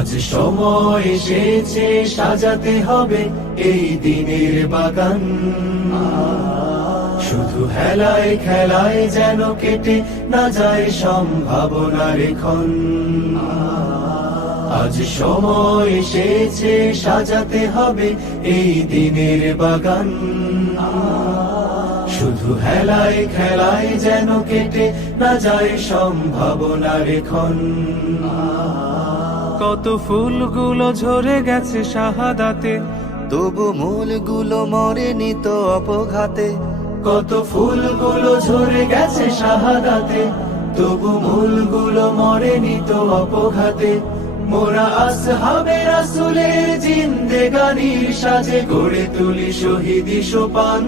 আজ সময় এসেছে সাজাতে হবে এই দিনের বাগান। শুধু হেলায় খেলায় যেন কেটে না যায় সম্ভাবনার ক্ষণ। আজ সময় এসেছে সাজাতে হবে এই দিনের বাগান। শুধু হেলায় খেলায় যেন কেটে না যায় সম্ভাবনার ক্ষণ। কত ফুলগুলো ঝরে গেছে শাহাদাতে, তবু মূলগুলো মরেনি তো অপঘাতে। কত ফুলগুলো ঝরে গেছে শাহাদাতে, তবু মূলগুলো মরেনি তো অপঘাতে। মোরা আসহাবে রাসূলের জিন্দেগানির সাজে গড়ে তুলি শহীদি সোপান,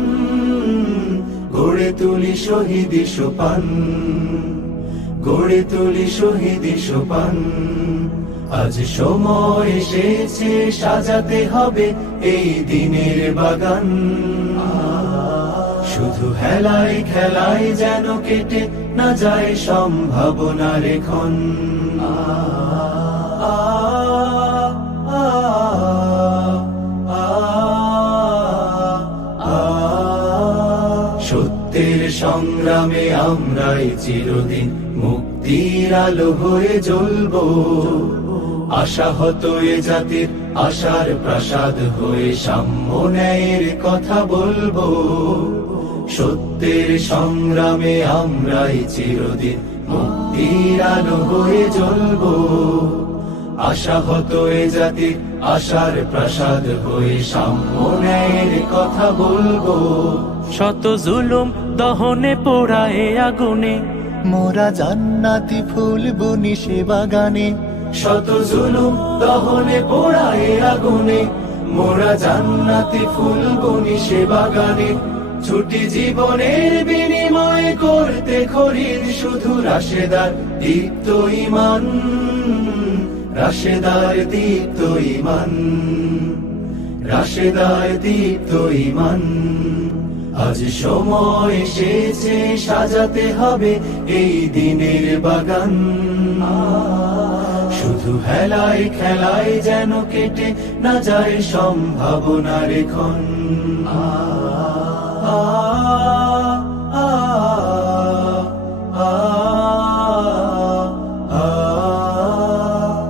গড়ে তুলি শহীদি সোপান, গড়ে তুলি শহীদি সোপান। আজ সময় এসেছে সাজাতে হবে এই দিনের বাগান। শুধু হেলায় খেলায় যেন কেটে না যায় সম্ভাবনার ক্ষণ। সত্যের সংগ্রামে আমরাই চিরদিন মুক্তির আলো হয়ে জ্বলবো। আশাহত এ জাতির আশার প্রাসাদ হয়ে সাম্য ন্যায়ের কথা বলবো। সত্যের সংগ্রামে আমরাই চিরদিন মুক্তির আলো হয়ে জ্বলবো। আশাহত এ জাতির আশার প্রাসাদ হয়ে সাম্য ন্যায়ের কথা বলবো। শত জুলুম দহনে পোড়ায় আগুনে, মোরা জান্নাতি ফুল বুনি সে বাগানে। শত জুলুম দহনে পোড়ায় আগুনে, মোরা জান্নাতি ফুল বুনি সে বাগানে। ছুটি জীবনের বিনিময় করতে খরিদ শুধু রাশেদার দীপ্ত ঈমান, রাশেদার দীপ্ত ঈমান, রাশেদার দীপ্ত ঈমান। আজ সময় এসেছে সাজাতে হবে এই দিনের বাগান। শুধু হেলায় খেলায় যেন কেটে না যায় সম্ভাবনার ক্ষণ।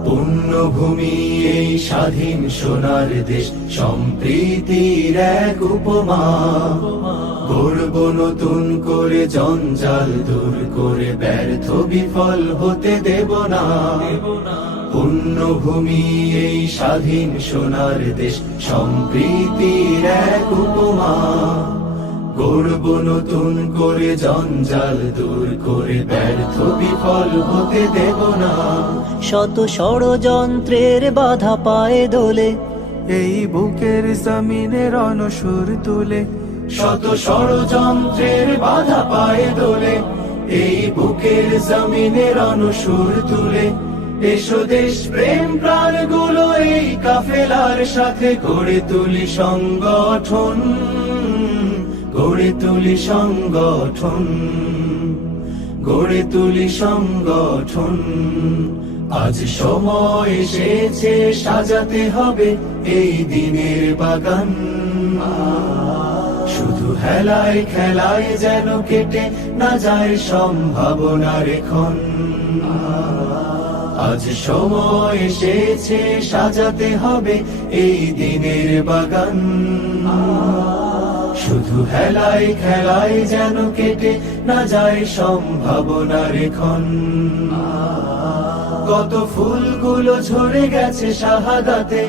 পুণ্যভূমি এই স্বাধীন সোনার দেশ, সম্প্রীতির এক উপমা। গড়ব নতুন করে জঞ্জাল দূর করে, ব্যর্থ বিফল হতে দেব না। পুণ্যভূমি এই স্বাধীন সোনার দেশ, সম্প্রীতির এক উপমা। গড়ব নতুন করে জঞ্জাল দূর করে, ব্যর্থ বিফল হতে দেব না। শত ষড়যন্ত্রের বাধা পায়ে দোলে, এই বুকের জমিনে রণসুর তুলে। শত ষড়যন্ত্রের বাধা পায়ে দোলে, এই বুকের জমিনের অনুসুর তুলে। এসো দেশ প্রেম প্রাণ গুলো এই কাফেলার সাথে গড়ে তুলি সংগঠন, গড়ে তুলি সংগঠন, গড়ে তুলি সংগঠন। আজ সময় এসেছে সাজাতে হবে এই দিনের বাগান। শুধু হেলায় খেলায় যেন কেটে না যায় সম্ভাবনার ক্ষণ। আজ সময় এসেছে সাজাতে হবে এই দিনের বাগান। শুধু হেলায় খেলায় যেন কেটে না যায় সম্ভাবনার ক্ষণ। কত ফুলগুলো ঝরে গেছে শাহাদাতে,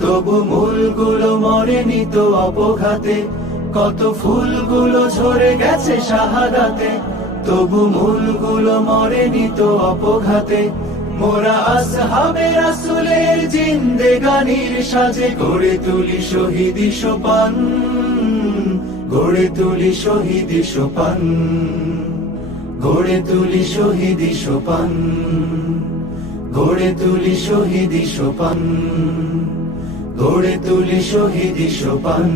তবু মূলগুলো মরেনি তো অপঘাতে। কত ফুলগুলো ঝরে গেছে শাহাদাতে, তবু মূলগুলো মরেনি তো অপঘাতে। মোরা আসহাবে রাসূলের জিন্দেগানির সাজে গড়ে তুলি শহীদি সোপান, গড়ে তুলি শহীদি সোপান, গড়ে তুলি শহীদি সোপান, গড়ে তুলি শহীদি সোপান, গড়ে তুলি শহীদি সোপান।